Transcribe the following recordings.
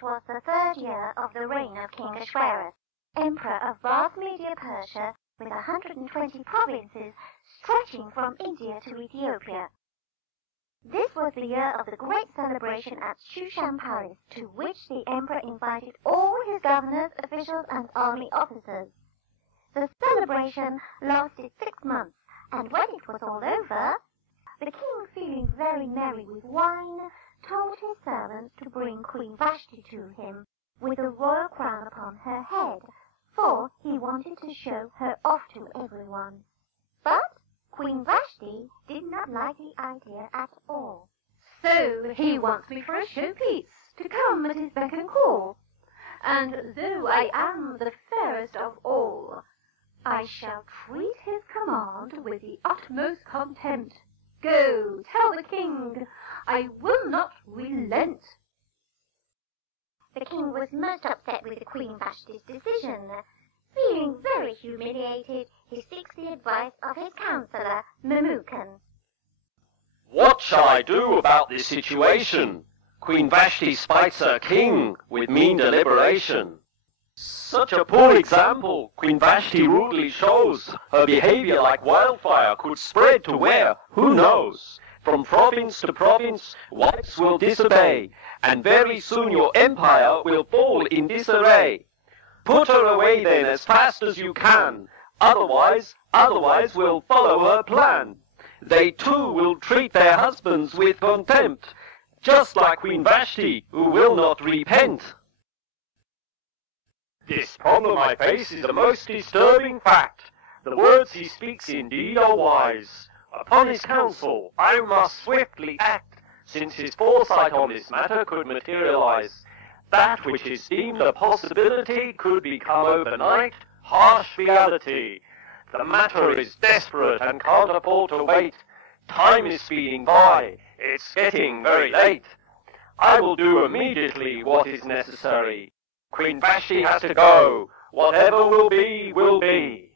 it was the 3rd year of the reign of King Ahasuerus, emperor of vast Media Persia, with 120 provinces stretching from India to Ethiopia. This was the year of the great celebration at Shushan Palace, to which the emperor invited all his governors, officials, and army officers. The celebration lasted 6 months, and when it was all over, the king, feeling very merry with wine, told his servants to bring Queen Vashti to him, with a royal crown upon her head, for he wanted to show her off to everyone. But Queen Vashti did not like the idea at all. So he wants me for a showpiece, to come at his beck and call. And though I am the fairest of all, I shall treat his command with the utmost contempt. Go, tell the king, I will not relent. The king was most upset with Queen Vashti's decision. Feeling very humiliated, he seeks the advice of his counselor, Memucan. What shall I do about this situation? Queen Vashti spites her king with mean deliberation. Such a poor example Queen Vashti rudely shows. Her behavior like wildfire could spread to where, who knows? From province to province, wives will disobey, and very soon your empire will fall in disarray. Put her away then as fast as you can, otherwise we'll follow her plan. They too will treat their husbands with contempt, just like Queen Vashti, who will not repent. This problem I face is a most disturbing fact. The words he speaks indeed are wise. Upon his counsel I must swiftly act, since his foresight on this matter could materialize. That which is deemed a possibility could become overnight harsh reality. The matter is desperate and can't afford to wait. Time is speeding by. It's getting very late. I will do immediately what is necessary. Queen Vashti has to go. Whatever will be, will be.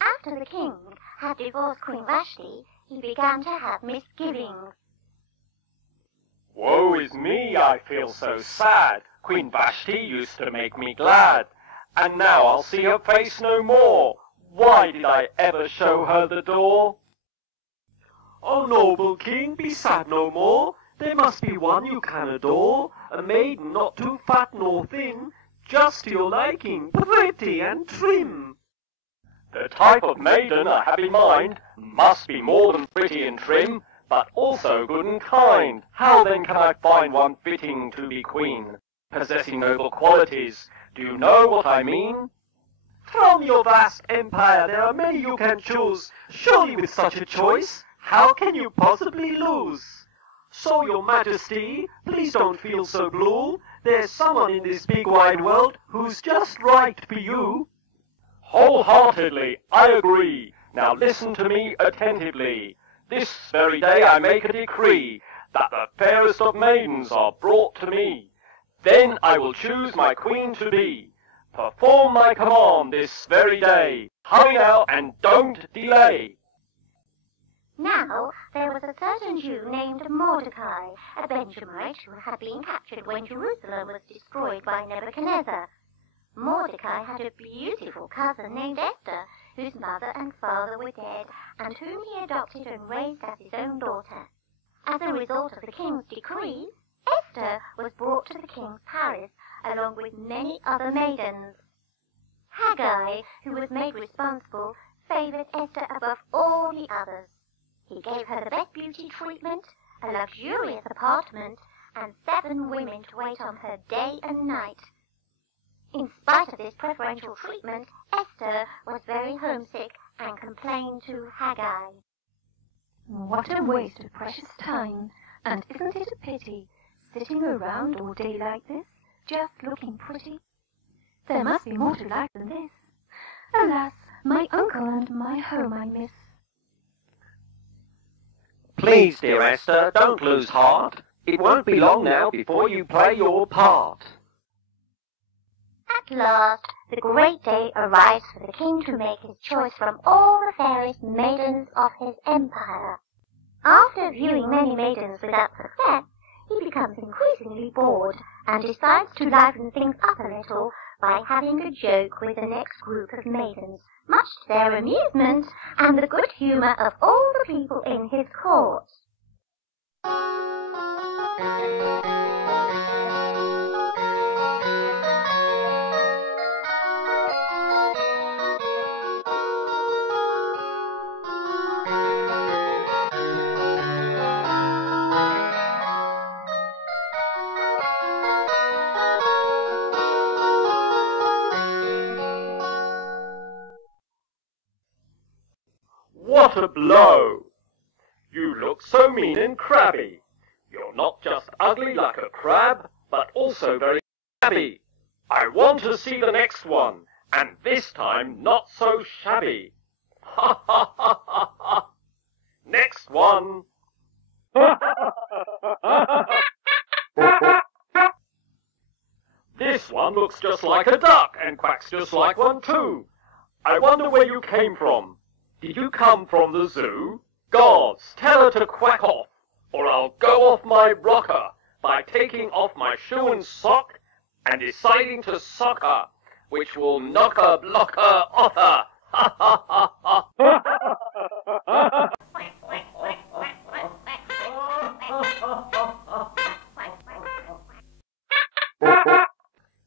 After the king had divorced Queen Vashti, he began to have misgivings. Woe is me, I feel so sad. Queen Vashti used to make me glad, and now I'll see her face no more. Why did I ever show her the door? O noble king, be sad no more. There must be one you can adore, a maiden not too fat nor thin, just to your liking, pretty and trim. The type of maiden I have in mind must be more than pretty and trim, but also good and kind. How then can I find one fitting to be queen, possessing noble qualities? Do you know what I mean? From your vast empire there are many you can choose. Surely with such a choice, how can you possibly lose? So, Your Majesty, please don't feel so blue. There's someone in this big wide world who's just right for you. Wholeheartedly, I agree. Now listen to me attentively. This very day I make a decree that the fairest of maidens are brought to me. Then I will choose my queen to be. Perform my command this very day. Hurry now and don't delay. Now there was a certain Jew named Mordecai, a Benjamite who had been captured when Jerusalem was destroyed by Nebuchadnezzar. Mordecai had a beautiful cousin named Esther, whose mother and father were dead, and whom he adopted and raised as his own daughter. As a result of the king's decrees, Esther was brought to the king's palace, along with many other maidens. Haggai, who was made responsible, favored Esther above all the others. He gave her the best beauty treatment, a luxurious apartment, and 7 women to wait on her day and night. In spite of this preferential treatment, Esther was very homesick and complained to Haggai. What a waste of precious time, and isn't it a pity, sitting around all day like this, just looking pretty? There must be more to life than this. Alas, my uncle and my home I miss. Please, dear Esther, don't lose heart. It won't be long now before you play your part. At last, the great day arrives for the king to make his choice from all the fairest maidens of his empire. After viewing many maidens without success, he becomes increasingly bored and decides to liven things up a little by having a joke with the next group of maidens, much to their amusement and the good humour of all the people in his court. What a blow! You look so mean and crabby. You're not just ugly like a crab, but also very shabby. I want to see the next one, and this time not so shabby. Ha ha ha ha ha! Next one! This one looks just like a duck and quacks just like one too. I wonder where you came from. Did you come from the zoo? Gods, tell her to quack off, or I'll go off my rocker by taking off my shoe and sock and deciding to sock her, which will knock her blocker off her. Ha ha ha ha.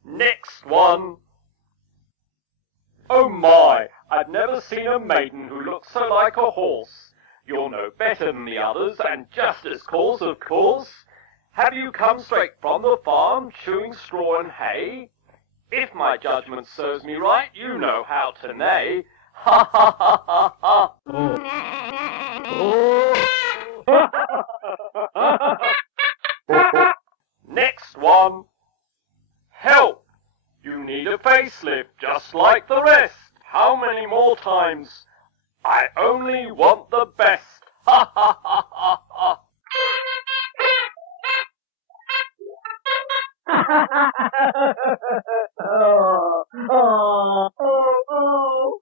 Next one. Oh my, I've never seen a maiden who looks so like a horse. You're no better than the others, and just as coarse, of course. Have you come straight from the farm, chewing straw and hay? If my judgment serves me right, you know how to neigh. Ha ha ha ha ha. Next one. Help! You need a facelift, just like the rest. How many more times? I only want the best. Ha ha ha ha ha.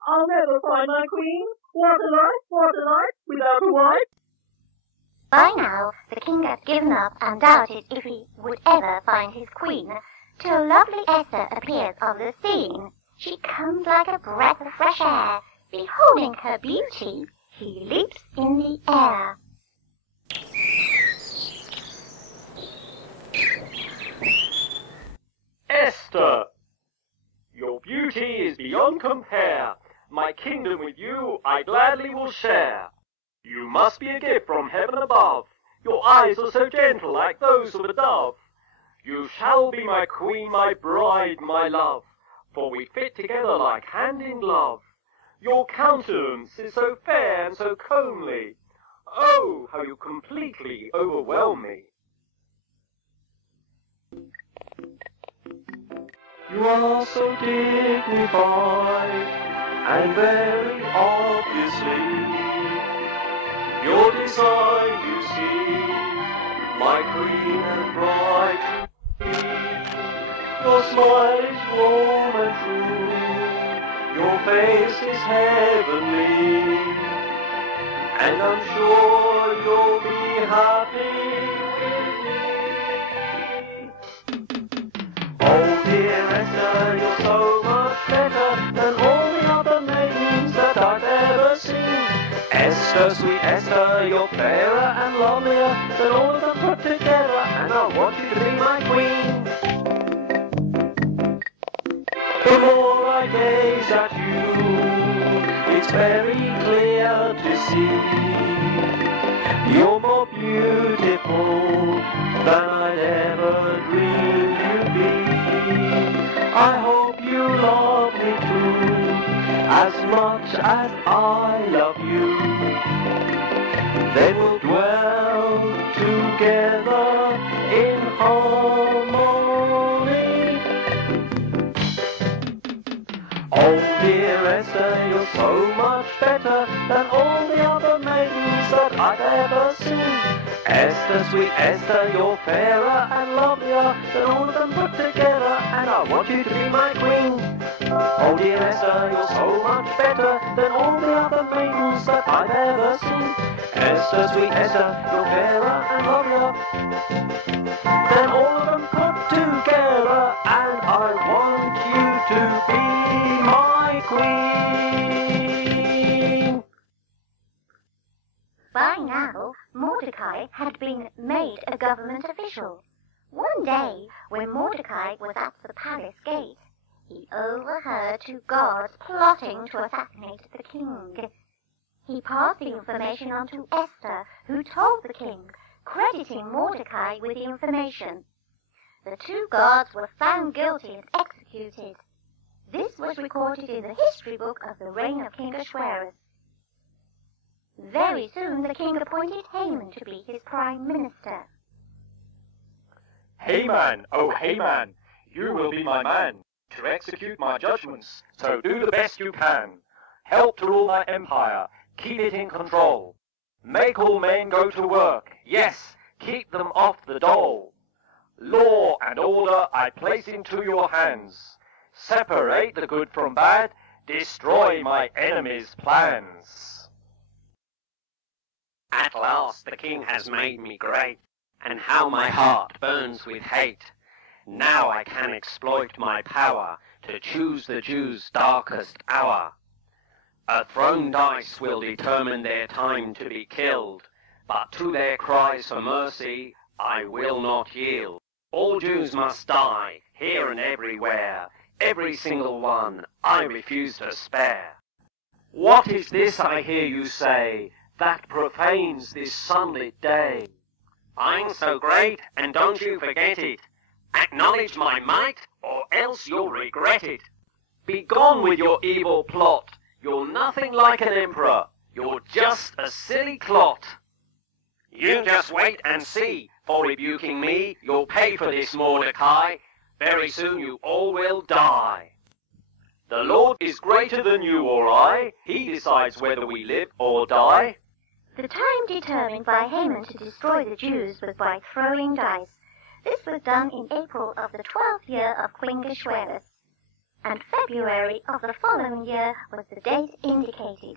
I'll never find my queen. What a life, without a wife. By now, the king had given up and doubted if he would ever find his queen, till lovely Esther appears on the scene. She comes like a breath of fresh air. Beholding her beauty, he leaps in the air. Esther, your beauty is beyond compare. My kingdom with you I gladly will share. You must be a gift from heaven above. Your eyes are so gentle like those of a dove. You shall be my queen, my bride, my love, for we fit together like hand in glove. Your countenance is so fair and so comely. Oh, how you completely overwhelm me. You are so dignified, and very obviously your design you see, my queen and bride to be. Your smile is warm and true, your face is heavenly, and I'm sure you'll be happy with me. Oh dear Esther, you're so much better than all the other maidens that I've ever seen. Esther, sweet Esther, you're fairer and lovelier than all of them put together, and I want you to be my queen. The more I gaze at you, it's very clear to see you're more beautiful than I'd ever dreamed you'd be. I hope you love me too, as much as I love you. Then we'll dwell together in harmony. Oh dear Esther, you're so much better than all the other maidens that I've ever seen. Esther, sweet Esther, you're fairer and lovelier than all of them put together, and I want you to be my queen. Oh dear Esther, you're so much better than all the other maidens that I've ever seen. Esther, sweet Esther, you're fairer and lovelier Mordecai had been made a government official. One day, when Mordecai was at the palace gate, he overheard two guards plotting to assassinate the king. He passed the information on to Esther, who told the king, crediting Mordecai with the information. The two guards were found guilty and executed. This was recorded in the history book of the reign of King Ahasuerus. Very soon the king appointed Haman to be his prime minister. Haman, oh Haman, you will be my man to execute my judgments, so do the best you can. Help to rule my empire, keep it in control. Make all men go to work, yes, keep them off the dole. Law and order I place into your hands. Separate the good from bad, destroy my enemies' plans. At last the king has made me great, and how my heart burns with hate. Now I can exploit my power to choose the Jews' darkest hour. A thrown dice will determine their time to be killed, but to their cries for mercy I will not yield. All Jews must die, here and everywhere, every single one I refuse to spare. What is this I hear you say, that profanes this sunlit day? I'm so great, and don't you forget it. Acknowledge my might, or else you'll regret it. Be gone with your evil plot. You're nothing like an emperor. You're just a silly clot. You just wait and see. For rebuking me, you'll pay for this, Mordecai. Very soon you all will die. The Lord is greater than you or I. He decides whether we live or die. The time determined by Haman to destroy the Jews was by throwing dice. This was done in April of the 12th year of King Ahasuerus, and February of the following year was the date indicated.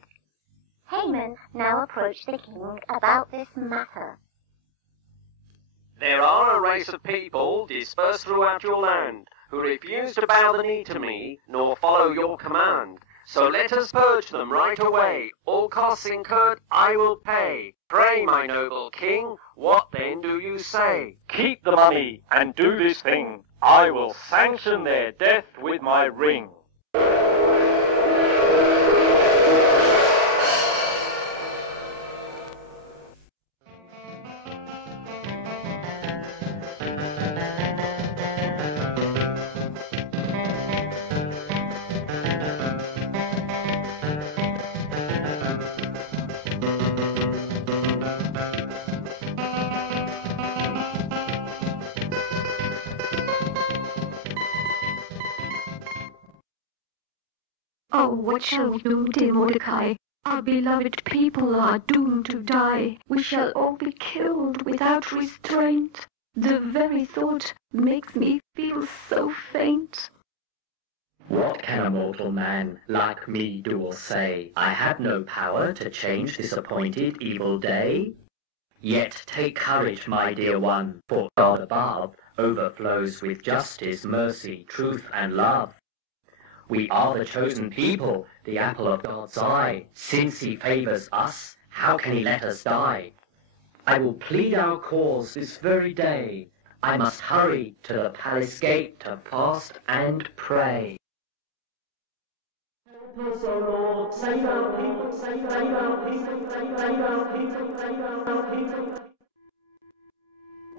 Haman now approached the king about this matter. There are a race of people dispersed throughout your land who refuse to bow the knee to me nor follow your command. So let us purge them right away. All costs incurred I will pay. Pray, my noble king, what then do you say? Keep the money and do this thing. I will sanction their death with my ring. Oh, what shall we do, dear Mordecai? Our beloved people are doomed to die. We shall all be killed without restraint. The very thought makes me feel so faint. What can a mortal man like me do or say? I have no power to change this appointed evil day. Yet take courage, my dear one, for God above overflows with justice, mercy, truth, and love. We are the chosen people, the apple of God's eye. Since he favors us, how can he let us die? I will plead our cause this very day. I must hurry to the palace gate to fast and pray. Help us, O Lord, save our people, save our people, save our people, save our people.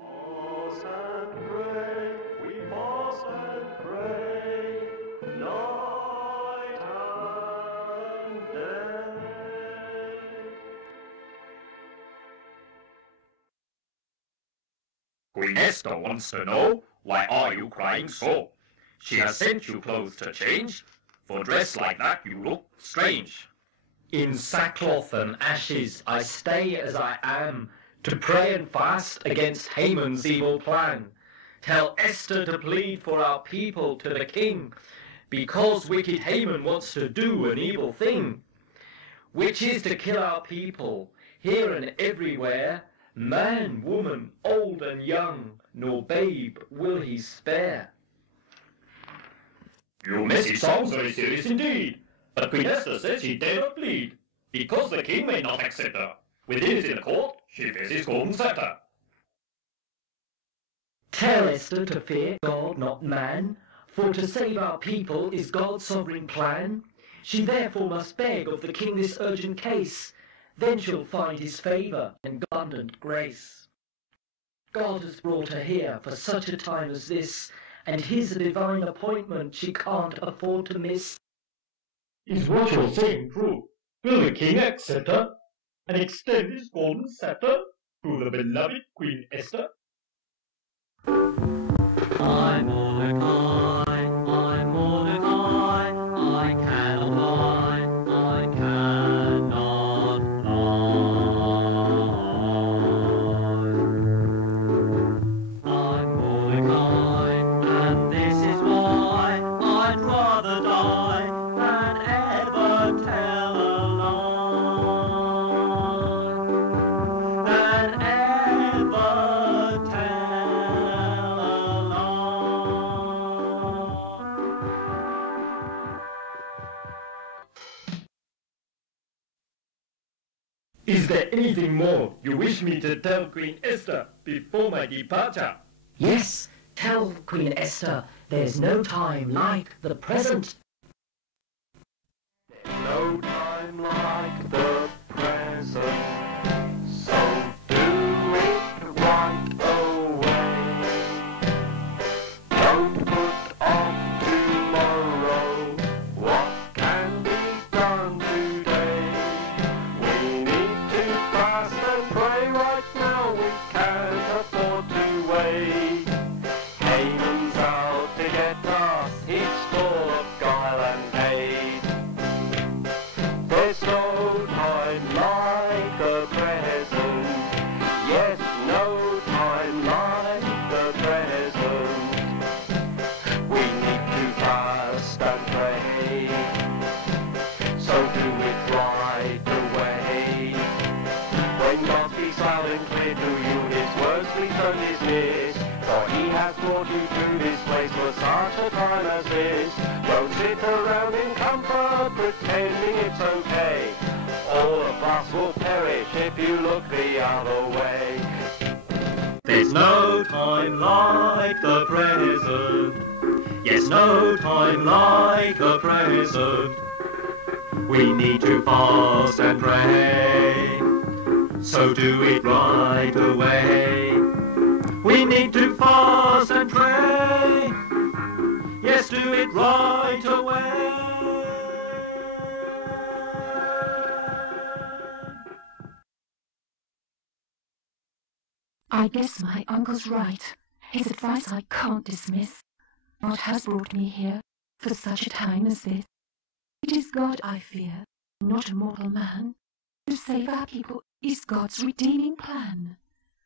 Fast and pray, we fast and pray, night and day. Queen Esther wants to know, why are you crying so? She has sent you clothes to change, for dressed like that you look strange. In sackcloth and ashes I stay as I am, to pray and fast against Haman's evil plan. Tell Esther to plead for our people to the king, because wicked Haman wants to do an evil thing, which is to kill our people, here and everywhere, man, woman, old and young, nor babe will he spare. Your message sounds very serious indeed, but Queen Esther says she dare not plead, because the king may not accept her. Within is in the court, she faces golden scepter. Tell Esther to fear God, not man, for to save our people is God's sovereign plan. She therefore must beg of the king this urgent case, then she'll find his favour and abundant grace. God has brought her here for such a time as this, and his divine appointment she can't afford to miss. Is what you're saying true? Will the king accept her and extend his golden scepter to the beloved Queen Esther? I'm Mordecai, I cannot lie, I cannot lie. I'm Mordecai, and this is why I'd rather die than ever tell a lie. Than ever tell a Is there anything more you wish me to tell Queen Esther before my departure? Yes, tell Queen Esther there's no time like the present. No time like the present, so do it right away. Don't put off tomorrow what can be done today. We need to fast and pray right now, we can't afford to wait. Haman's out to get us, he's full of guile and hate. There's no time like the present. Yes, no time like the present. We need to fast and pray, so do it right away. When God speaks loud and clear to you, his words please don't dismiss, for he has brought you to this place for such a time as this. Don't sit around in comfort pretending it's okay. All of us will perish if you look the other way. There's no time like the present. Yes, no time like the present. We need to fast and pray, so do it right away. We need to fast and pray, yes, do it right away. I guess my uncle's right. His advice I can't dismiss. God has brought me here for such a time as this. It is God I fear, not a mortal man. To save our people is God's redeeming plan.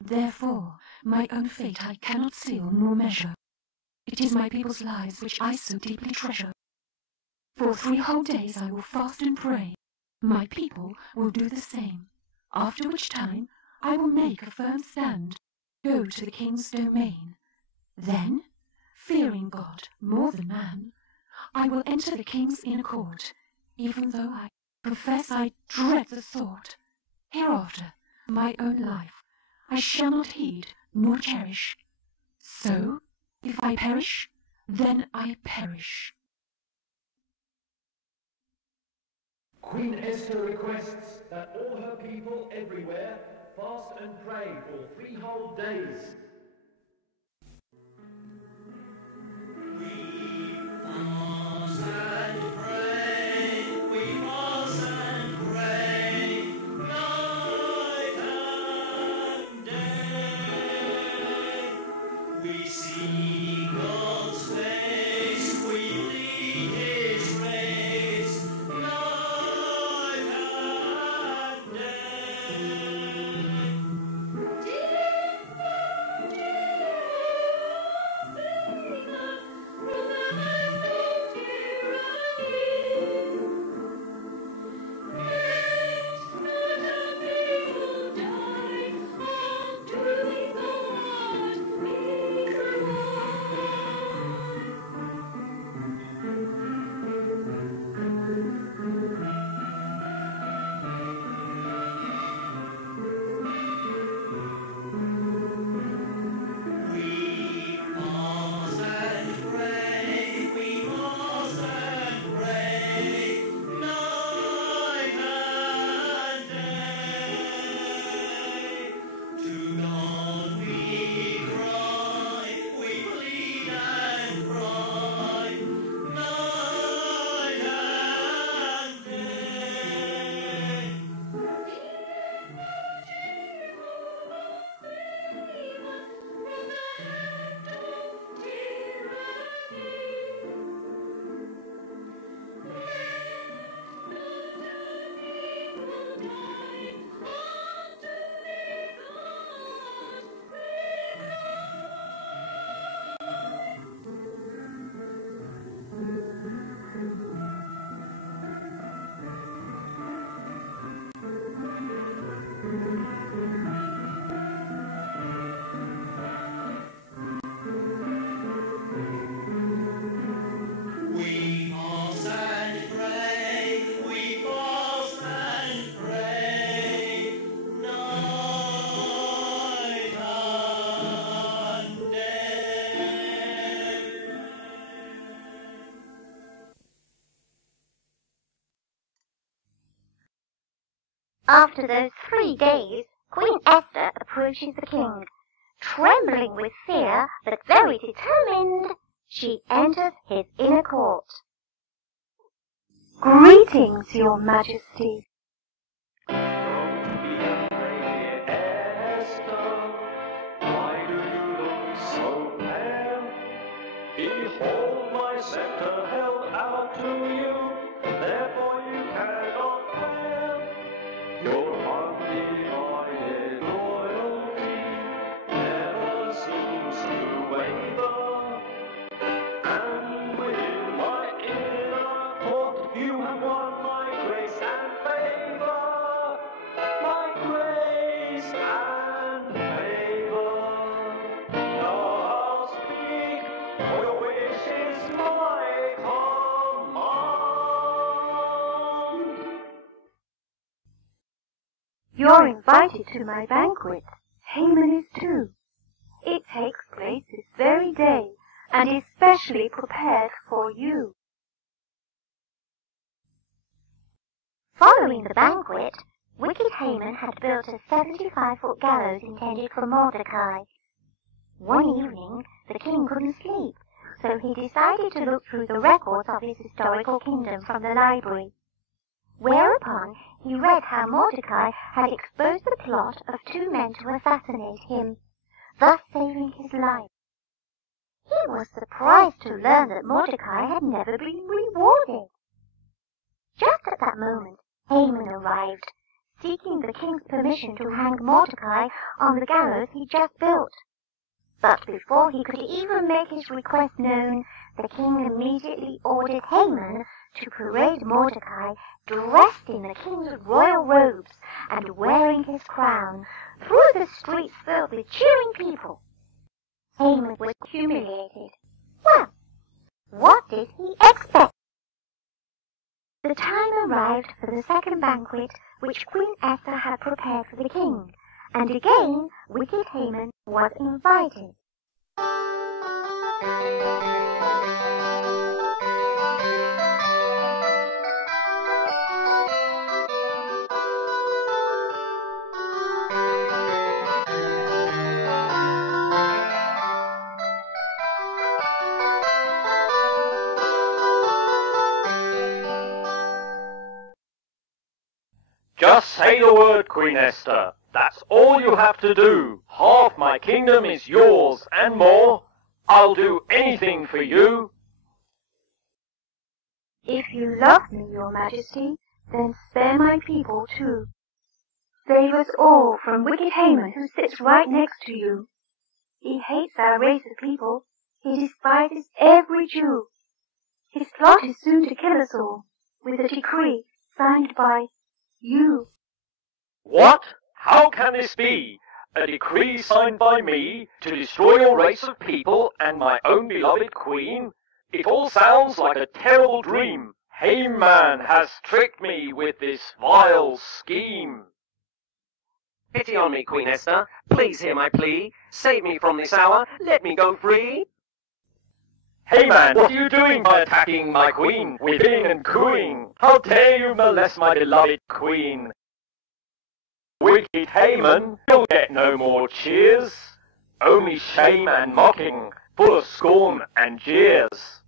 Therefore, my own fate I cannot seal nor measure. It is my people's lives which I so deeply treasure. For 3 whole days I will fast and pray. My people will do the same, after which time I will make a firm stand, go to the king's domain. Then, fearing God more than man, I will enter the king's inner court, even though I confess I dread the thought. Hereafter, my own life I shall not heed nor cherish. So, if I perish, then I perish. Queen Esther requests that all her people everywhere fast and pray for 3 whole days. After those 3 days, Queen Esther approaches the king. Trembling with fear, but very determined, she enters his inner court. Greetings, Your Majesty. Don't be afraid, Esther. Why do you look so pale? Behold my scepter held out to you, therefore you cannot fail. Your undivided loyalty never seems to waver, and within my inner court you have won my grace and favor, my grace and favor. Now I'll speak, for your wish is my command. You're invited to my banquet. Haman is too. It takes place this very day, and is specially prepared for you. Following the banquet, wicked Haman had built a 75-foot gallows intended for Mordecai. One evening, the king couldn't sleep, so he decided to look through the records of his historical kingdom from the library. Whereupon he read how Mordecai had exposed the plot of 2 men to assassinate him, thus saving his life. He was surprised to learn that Mordecai had never been rewarded. Just at that moment, Haman arrived, seeking the king's permission to hang Mordecai on the gallows he just built. But before he could even make his request known, the king immediately ordered Haman to parade Mordecai dressed in the king's royal robes and wearing his crown through the streets filled with cheering people. Haman was humiliated. Well, what did he expect? The time arrived for the second banquet which Queen Esther had prepared for the king, and again wicked Haman was invited. Just say the word, Queen Esther. That's all you have to do. Half my kingdom is yours and more. I'll do anything for you. If you love me, Your Majesty, then spare my people too. Save us all from wicked Haman, who sits right next to you. He hates our race of people. He despises every Jew. His plot is soon to kill us all, with a decree signed by you. What? How can this be? A decree signed by me to destroy your race of people and my own beloved queen? It all sounds like a terrible dream. Haman has tricked me with this vile scheme. Pity on me, Queen Esther. Please hear my plea. Save me from this hour. Let me go free. Haman, what are you doing by attacking my queen, whipping and cooing? How dare you molest my beloved queen? Wicked Haman, you'll get no more cheers. Only shame and mocking, full of scorn and jeers.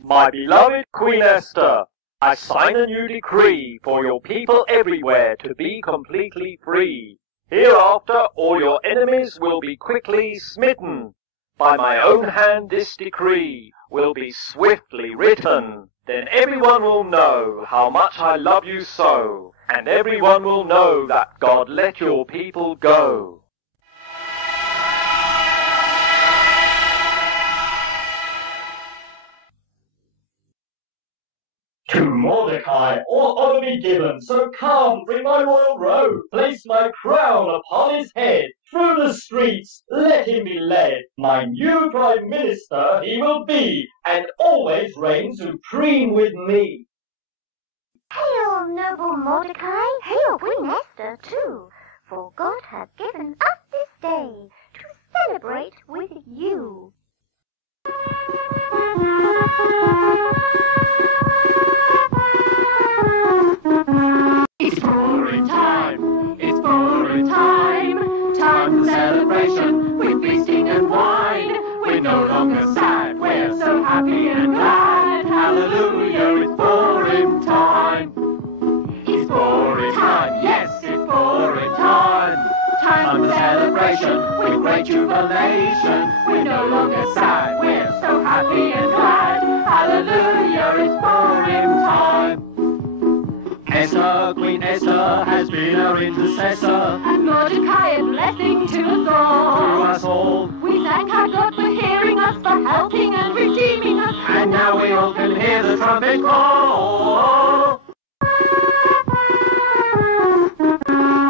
My beloved Queen Esther, I sign a new decree for your people everywhere to be completely free. Hereafter all your enemies will be quickly smitten. By my own hand this decree will be swiftly written. Then everyone will know how much I love you so, and everyone will know that God let your people go. To Mordecai all honor be given, so come, bring my royal robe, place my crown upon his head, through the streets let him be led. My new prime minister he will be, and always reign supreme with me. Hail, noble Mordecai! Hail, Queen Esther, too! For God has given us this day to celebrate with you. we're so happy and glad. Hallelujah, it's Purim time. It's Purim time, yes, it's Purim time. Time for celebration with great jubilation. We're no longer sad, we're so happy and glad. Hallelujah, it's Purim time. Esther, Queen Esther, has been our intercessor, And Mordecai a blessing to us all. to us all. We thank our God for hearing us, for helping and redeeming us. And now we all can hear the trumpet call.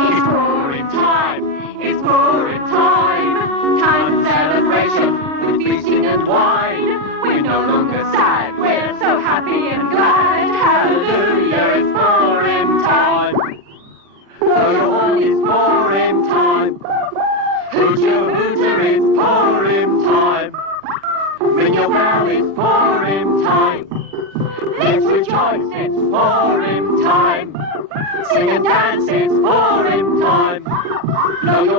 It's Purim time, it's Purim time. Time for celebration with feasting and wine. We're no longer sad, we're so happy and glad. Hallelujah, it's Purim time. Blow your horn, it's Purim time. Hoot your hooter, it's Purim time. Ring your bell, it's Purim time. Let's rejoice, it's Purim time. Sing and dance, it's Purim time. Blow your